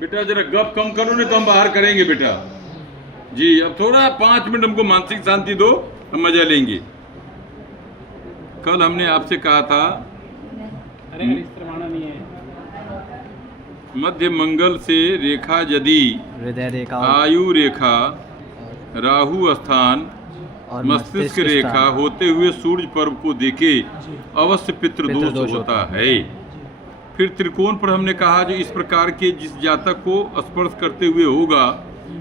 बेटा जरा गप कम करो नहीं तो हम बाहर करेंगे बेटा। जी अब थोड़ा 5 मिनट हमको मानसिक शांति दो, हम मजा लेंगे। कल हमने आपसे कहा था मध्य मंगल से रेखा यदि हृदय रेखा आयु रेखा राहु स्थान और मस्तिष्क रेखा होते हुए सूर्य पर्व को देखे अवश्य पितृदोष होता है। फिर त्रिकोण पर हमने कहा जो इस प्रकार के जिस जातक को स्पर्श करते हुए होगा,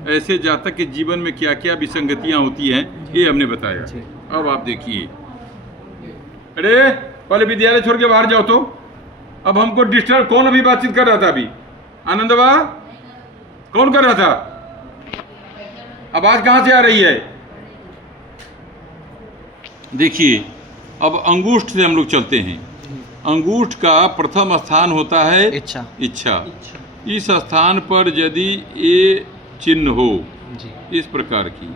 ऐसे जातक के जीवन में क्या क्या विसंगतियां होती हैं ये हमने बताया। अब आप देखिए, अरे पहले विद्यालय छोड़ के बाहर जाओ तो। अब हमको डिस्टर्ब कौन अभी बातचीत कर रहा था? अभी आनंदवा कौन कर रहा था? आवाज कहां से आ रही है? देखिए अब अंगूष्ठ से हम लोग चलते हैं। अंगूष्ठ का प्रथम स्थान होता है इच्छा। इच्छा। इस स्थान पर यदि ये चिन्ह हो इस प्रकार की,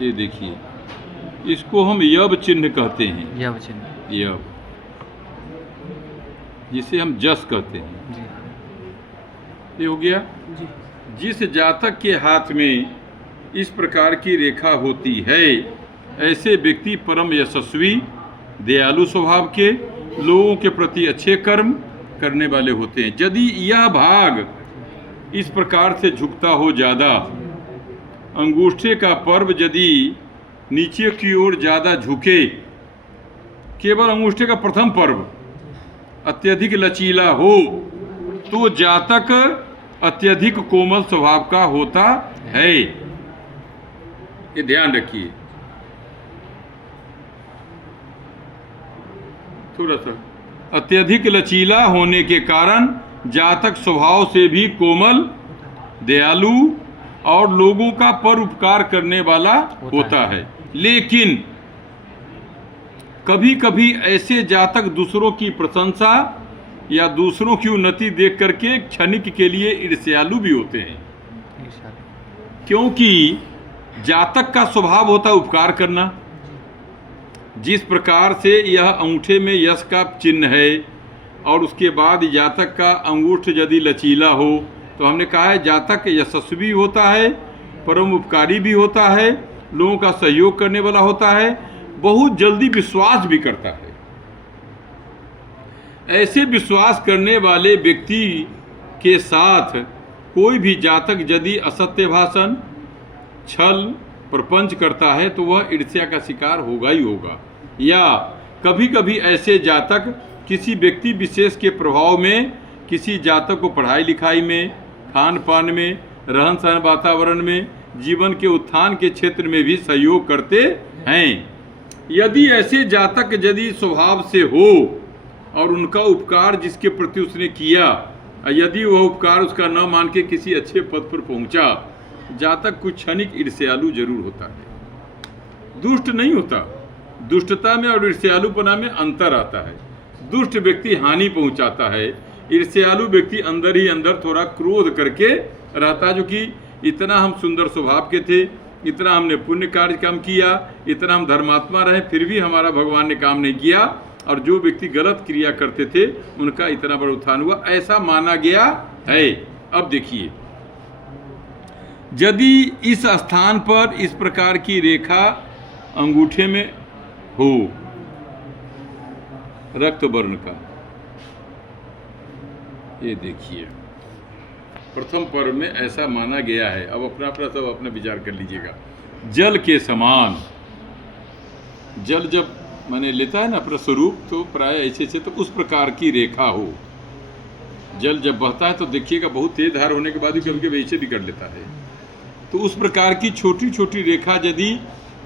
ये देखिए इसको हम यव चिन्ह कहते हैं। यव चिन्ह, यव जिसे हम जस कहते हैं। ये हो गया। जिस जातक के हाथ में इस प्रकार की रेखा होती है, ऐसे व्यक्ति परम यशस्वी, दयालु स्वभाव के, लोगों के प्रति अच्छे कर्म करने वाले होते हैं। यदि यह भाग इस प्रकार से झुकता हो ज़्यादा, अंगूठे का पर्व यदि नीचे की ओर ज़्यादा झुके, केवल अंगूठे का प्रथम पर्व अत्यधिक लचीला हो, तो जातक अत्यधिक कोमल स्वभाव का होता है। ये ध्यान रखिए थोड़ा सा। अत्यधिक लचीला होने के कारण जातक स्वभाव से भी कोमल, दयालु और लोगों का परोपकार करने वाला होता है। लेकिन कभी कभी ऐसे जातक दूसरों की प्रशंसा या दूसरों की उन्नति देख करके क्षणिक के लिए ईर्ष्यालु भी होते हैं, क्योंकि जातक का स्वभाव होता है उपकार करना। जिस प्रकार से यह अंगूठे में यश का चिन्ह है और उसके बाद जातक का अंगूठ यदि लचीला हो, तो हमने कहा है जातक यशस्वी होता है, परम उपकारी भी होता है, लोगों का सहयोग करने वाला होता है, बहुत जल्दी विश्वास भी करता है। ऐसे विश्वास करने वाले व्यक्ति के साथ कोई भी जातक यदि असत्य भाषण, छल, प्रपंच करता है तो वह ईर्ष्या का शिकार होगा ही होगा। या कभी कभी ऐसे जातक किसी व्यक्ति विशेष के प्रभाव में किसी जातक को पढ़ाई लिखाई में, खान पान में, रहन सहन वातावरण में, जीवन के उत्थान के क्षेत्र में भी सहयोग करते हैं। यदि ऐसे जातक यदि स्वभाव से हो और उनका उपकार जिसके प्रति उसने किया, यदि वह उपकार उसका न मान के किसी अच्छे पद पर पहुंचा, जातक कुछ क्षणिक ईर्ष्यालु जरूर होता है, दुष्ट नहीं होता। दुष्टता में और ईर्ष्यालुपना में अंतर आता है। दुष्ट व्यक्ति हानि पहुंचाता है, ईर्ष्यालु व्यक्ति अंदर ही अंदर थोड़ा क्रोध करके रहता है, जो कि इतना हम सुंदर स्वभाव के थे, इतना हमने पुण्य कार्य काम किया, इतना हम धर्मात्मा रहे, फिर भी हमारा भगवान ने काम नहीं किया, और जो व्यक्ति गलत क्रिया करते थे उनका इतना बड़ा उत्थान हुआ, ऐसा माना गया है। अब देखिए, यदि इस स्थान पर इस प्रकार की रेखा अंगूठे में हो रक्त वर्ण का, ये देखिए प्रथम पर्व में ऐसा माना गया है। अब अपना अपना सब अपना विचार कर लीजिएगा। जल के समान, जल जब माने लेता है ना अपना स्वरूप, तो प्राय ऐसे से तो उस प्रकार की रेखा हो। जल जब बहता है तो देखिएगा बहुत तेज धार होने के बाद भी कभी कभी ऐसे भी कर लेता है। तो उस प्रकार की छोटी छोटी रेखा यदि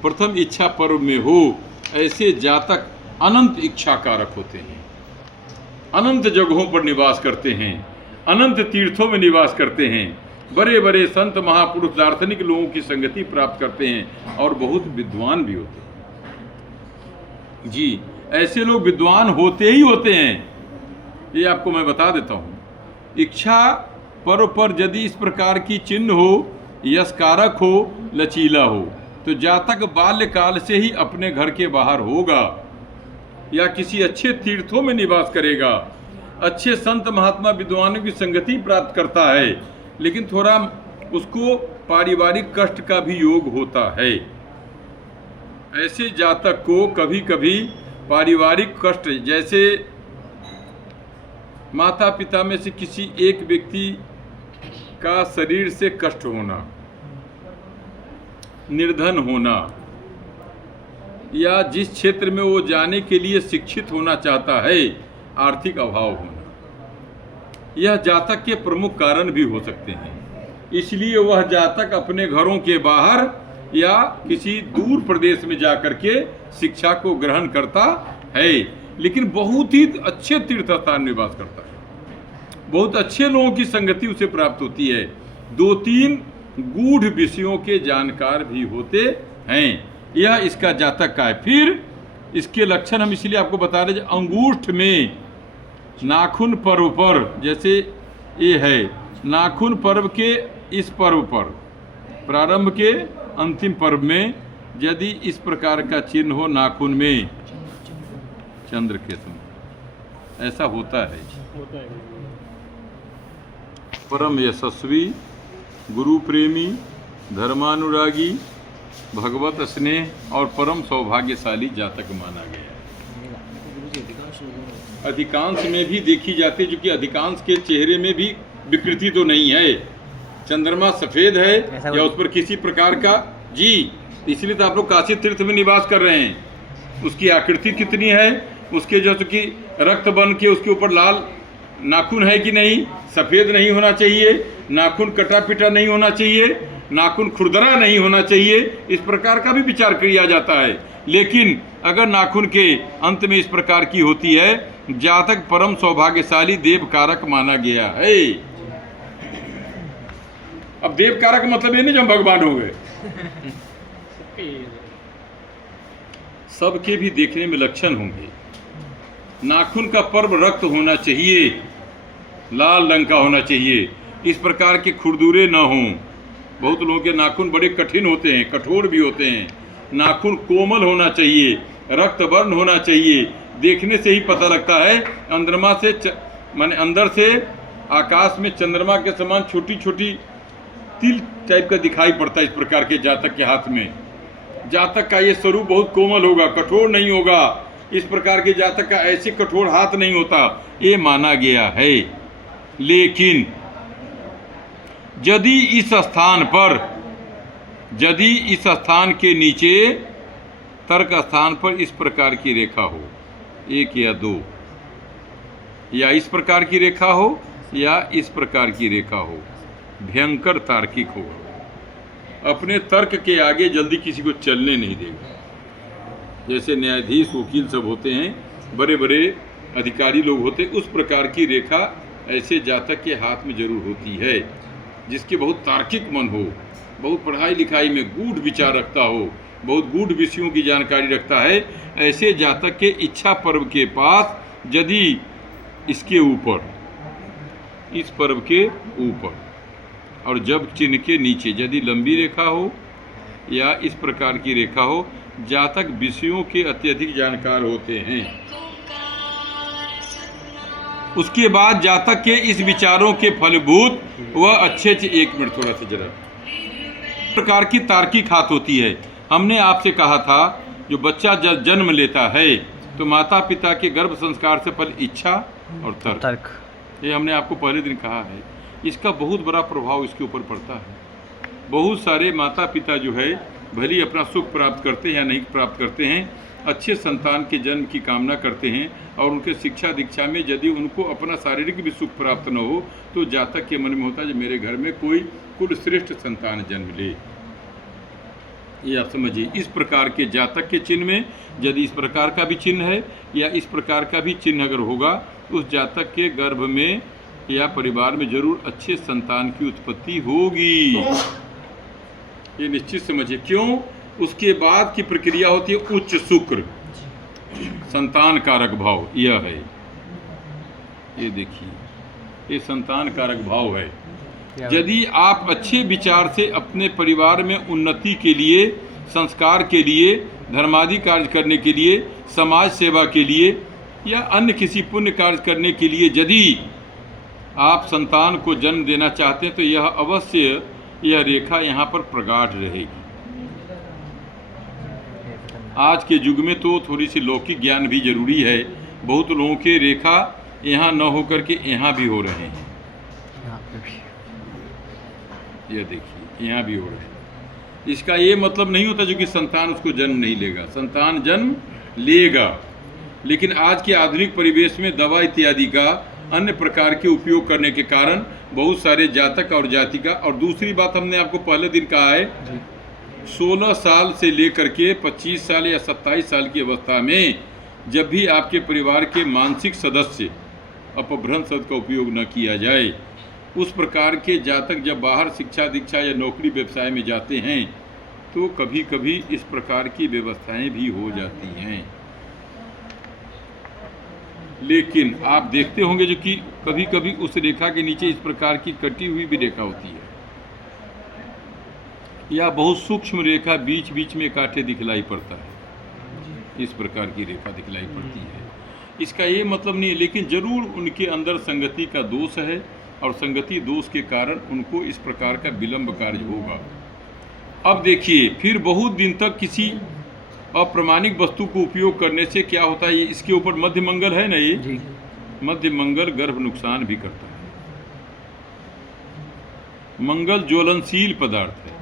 प्रथम इच्छा पर्व में हो, ऐसे जातक अनंत इच्छा कारक होते हैं, अनंत जगहों पर निवास करते हैं, अनंत तीर्थों में निवास करते हैं, बड़े बड़े संत महापुरुष दार्शनिक लोगों की संगति प्राप्त करते हैं और बहुत विद्वान भी होते हैं। जी ऐसे लोग विद्वान होते ही होते हैं, ये आपको मैं बता देता हूँ। इच्छा पर्व पर यदि इस प्रकार की चिन्ह हो, यशकारक हो, लचीला हो, तो जातक बाल्यकाल से ही अपने घर के बाहर होगा या किसी अच्छे तीर्थों में निवास करेगा, अच्छे संत महात्मा विद्वानों की संगति प्राप्त करता है, लेकिन थोड़ा उसको पारिवारिक कष्ट का भी योग होता है। ऐसे जातक को कभी कभी पारिवारिक कष्ट, जैसे माता पिता में से किसी एक व्यक्ति का शरीर से कष्ट होना, निर्धन होना, या जिस क्षेत्र में वो जाने के लिए शिक्षित होना चाहता है आर्थिक अभाव होना, यह जातक के प्रमुख कारण भी हो सकते हैं। इसलिए वह जातक अपने घरों के बाहर या किसी दूर प्रदेश में जाकर के शिक्षा को ग्रहण करता है, लेकिन बहुत ही अच्छे तीर्थ स्थान में निवास करता है, बहुत अच्छे लोगों की संगति उसे प्राप्त होती है, 2-3 गूढ़ विषयों के जानकार भी होते हैं। यह इसका जातक का है। फिर इसके लक्षण हम इसलिए आपको बता रहे हैं। अंगूष्ठ में नाखून पर्व पर, जैसे ये है नाखून पर्व के इस पर्व पर, प्रारंभ के अंतिम पर्व में यदि इस प्रकार का चिन्ह हो नाखून में चंद्र के समय, ऐसा होता है। परम यशस्वी, गुरु प्रेमी, धर्मानुरागी, भगवत स्नेह और परम सौभाग्यशाली जातक माना गया है। अधिकांश में भी देखी जाती है, जो कि अधिकांश के चेहरे में भी विकृति तो नहीं है। चंद्रमा सफेद है या उस पर किसी प्रकार का जी, इसलिए तो आप लोग काशी तीर्थ में निवास कर रहे हैं। उसकी आकृति कितनी है, उसके जैसे कि रक्त बन के उसके ऊपर लाल नाखून है कि नहीं, सफ़ेद नहीं होना चाहिए, नाखून कटा पिटा नहीं होना चाहिए, नाखून खुरदरा नहीं होना चाहिए, इस प्रकार का भी विचार किया जाता है। लेकिन अगर नाखून के अंत में इस प्रकार की होती है, जातक परम सौभाग्यशाली देव कारक माना गया है। अब देव कारक मतलब ये नहीं जो हम भगवान हो गए। सबके भी देखने में लक्षण होंगे। नाखून का पर्व रक्त होना चाहिए, लाल रंग का होना चाहिए, इस प्रकार के खुरदुरे न हों। बहुत लोगों के नाखून बड़े कठिन होते हैं, कठोर भी होते हैं। नाखून कोमल होना चाहिए, रक्त वर्ण होना चाहिए, देखने से ही पता लगता है। अंदरमा से माने अंदर से आकाश में चंद्रमा के समान छोटी छोटी तिल टाइप का दिखाई पड़ता है इस प्रकार के जातक के हाथ में। जातक का ये स्वरूप बहुत कोमल होगा, कठोर नहीं होगा। इस प्रकार के जातक का ऐसे कठोर हाथ नहीं होता, ये माना गया है। लेकिन यदि इस स्थान के नीचे तर्क स्थान पर इस प्रकार की रेखा हो, 1 या 2, या इस प्रकार की रेखा हो या इस प्रकार की रेखा हो, भयंकर तार्किक होगा। अपने तर्क के आगे जल्दी किसी को चलने नहीं देगा। जैसे न्यायाधीश, वकील सब होते हैं, बड़े बड़े अधिकारी लोग होते हैं, उस प्रकार की रेखा ऐसे जातक के हाथ में जरूर होती है। जिसके बहुत तार्किक मन हो, बहुत पढ़ाई लिखाई में गूढ़ विचार रखता हो, बहुत गूढ़ विषयों की जानकारी रखता है, ऐसे जातक के इच्छा पर्व के पास यदि इसके ऊपर, इस पर्व के ऊपर और जब चिन्ह के नीचे यदि लंबी रेखा हो या इस प्रकार की रेखा हो, जातक विषयों के अत्यधिक जानकार होते हैं। उसके बाद जातक के इस विचारों के फलभूत वह अच्छे से, 1 मिनट थोड़ा सा जरा, प्रकार की तार्किक हाथ होती है। हमने आपसे कहा था जो बच्चा जब जन्म लेता है तो माता पिता के गर्भ संस्कार से पहले इच्छा और तर्क, ये हमने आपको पहले दिन कहा है। इसका बहुत बड़ा प्रभाव इसके ऊपर पड़ता है। बहुत सारे माता पिता जो है भले अपना सुख प्राप्त करते हैं या नहीं प्राप्त करते हैं, अच्छे संतान के जन्म की कामना करते हैं और उनके शिक्षा दीक्षा में यदि उनको अपना शारीरिक भी सुख प्राप्त न हो तो जातक के मन में होता है कि मेरे घर में कोई कुल श्रेष्ठ संतान जन्म ले। ये आप समझिए। इस प्रकार के जातक के चिन्ह में यदि इस प्रकार का भी चिन्ह है या इस प्रकार का भी चिन्ह अगर होगा, उस जातक के गर्भ में या परिवार में जरूर अच्छे संतान की उत्पत्ति होगी। ये निश्चित समझिए। क्यों? उसके बाद की प्रक्रिया होती है उच्च शुक्र, संतान कारक भाव। यह है, ये देखिए, ये संतान कारक भाव है। यदि आप अच्छे विचार से अपने परिवार में उन्नति के लिए, संस्कार के लिए, धर्मादि कार्य करने के लिए, समाज सेवा के लिए या अन्य किसी पुण्य कार्य करने के लिए यदि आप संतान को जन्म देना चाहते हैं तो यह अवश्य यह रेखा यहाँ पर प्रगाढ़ रहेगी। आज के युग में तो थोड़ी सी लौकिक ज्ञान भी जरूरी है। बहुत लोगों के रेखा यहाँ न होकर के यहाँ भी हो रहे हैं। यहाँ पे भी। ये देखिए यहाँ भी हो रहे हैं। इसका ये मतलब नहीं होता जो कि संतान उसको जन्म नहीं लेगा, संतान जन्म लेगा, लेकिन आज के आधुनिक परिवेश में दवा इत्यादि का अन्य प्रकार के उपयोग करने के कारण बहुत सारे जातक और जातिका, और दूसरी बात हमने आपको पहले दिन कहा है, 16 साल से लेकर के 25 साल या 27 साल की अवस्था में जब भी आपके परिवार के मानसिक सदस्य, अपभ्रंश शब्द का उपयोग न किया जाए, उस प्रकार के जातक जब बाहर शिक्षा दीक्षा या नौकरी व्यवसाय में जाते हैं तो कभी कभी इस प्रकार की व्यवस्थाएं भी हो जाती हैं। लेकिन आप देखते होंगे जो कि कभी कभी उस रेखा के नीचे इस प्रकार की कटी हुई भी रेखा होती है, या बहुत सूक्ष्म रेखा बीच बीच में काटे दिखलाई पड़ता है, इस प्रकार की रेखा दिखलाई पड़ती है। इसका ये मतलब नहीं है, लेकिन जरूर उनके अंदर संगति का दोष है और संगति दोष के कारण उनको इस प्रकार का विलंब कार्य होगा। अब देखिए, फिर बहुत दिन तक किसी अप्रमाणिक वस्तु को उपयोग करने से क्या होता है, ये इसके ऊपर मध्य मंगल है ना, ये जी। मध्य मंगल गर्भ नुकसान भी करता है। मंगल ज्वलनशील पदार्थ है,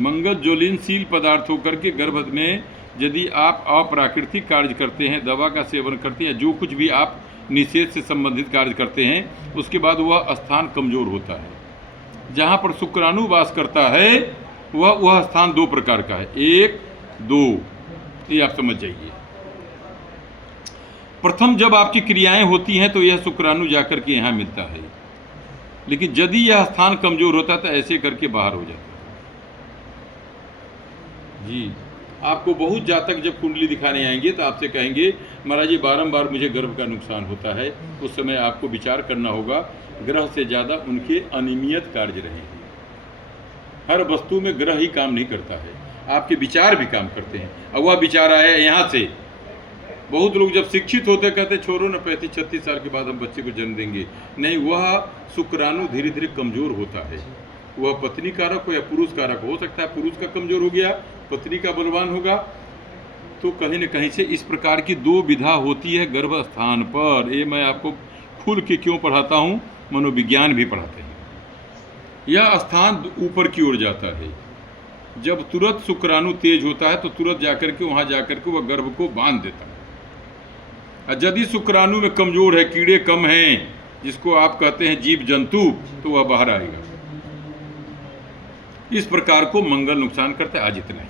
मंगल ज्वलनशील पदार्थ होकर के गर्भ में यदि आप अप्राकृतिक कार्य करते हैं, दवा का सेवन करते हैं, जो कुछ भी आप निषेध से संबंधित कार्य करते हैं, उसके बाद वह स्थान कमजोर होता है। जहाँ पर शुक्राणु वास करता है वह स्थान दो प्रकार का है, 1, 2, ये आप समझ जाइए। प्रथम जब आपकी क्रियाएं होती हैं तो यह शुक्राणु जाकर के यहाँ मिलता है, लेकिन यदि यह स्थान कमजोर होता है तो ऐसे करके बाहर हो जाता है। जी, आपको बहुत जातक जब कुंडली दिखाने आएंगे तो आपसे कहेंगे महाराज जी बारंबार मुझे गर्भ का नुकसान होता है। उस समय आपको विचार करना होगा, ग्रह से ज़्यादा उनके अनियमित कार्य रहेंगे। हर वस्तु में ग्रह ही काम नहीं करता है, आपके विचार भी काम करते हैं। और वह विचार आया यहाँ से। बहुत लोग जब शिक्षित होते कहते छोड़ो ना, 35-36 साल के बाद हम बच्चे को जन्म देंगे। नहीं, वह शुक्राणु धीरे धीरे कमजोर होता है। वह पत्नी कारक हो या पुरुष कारक हो सकता है, पुरुष का कमजोर हो गया, पत्नी का बलवान होगा। तो कहीं न कहीं से इस प्रकार की दो विधा होती है गर्भ स्थान पर। ये मैं आपको खुल के क्यों पढ़ाता हूँ, मनोविज्ञान भी पढ़ाते हैं। यह स्थान ऊपर की ओर जाता है। जब तुरंत शुक्राणु तेज होता है तो तुरंत जाकर के वहाँ जाकर के वह गर्भ को बांध देता है। और यदि शुक्राणु में कमजोर है, कीड़े कम हैं, जिसको आप कहते हैं जीव जंतु, तो वह बाहर आएगा। इस प्रकार को मंगल नुकसान करता है। आज इतना ही।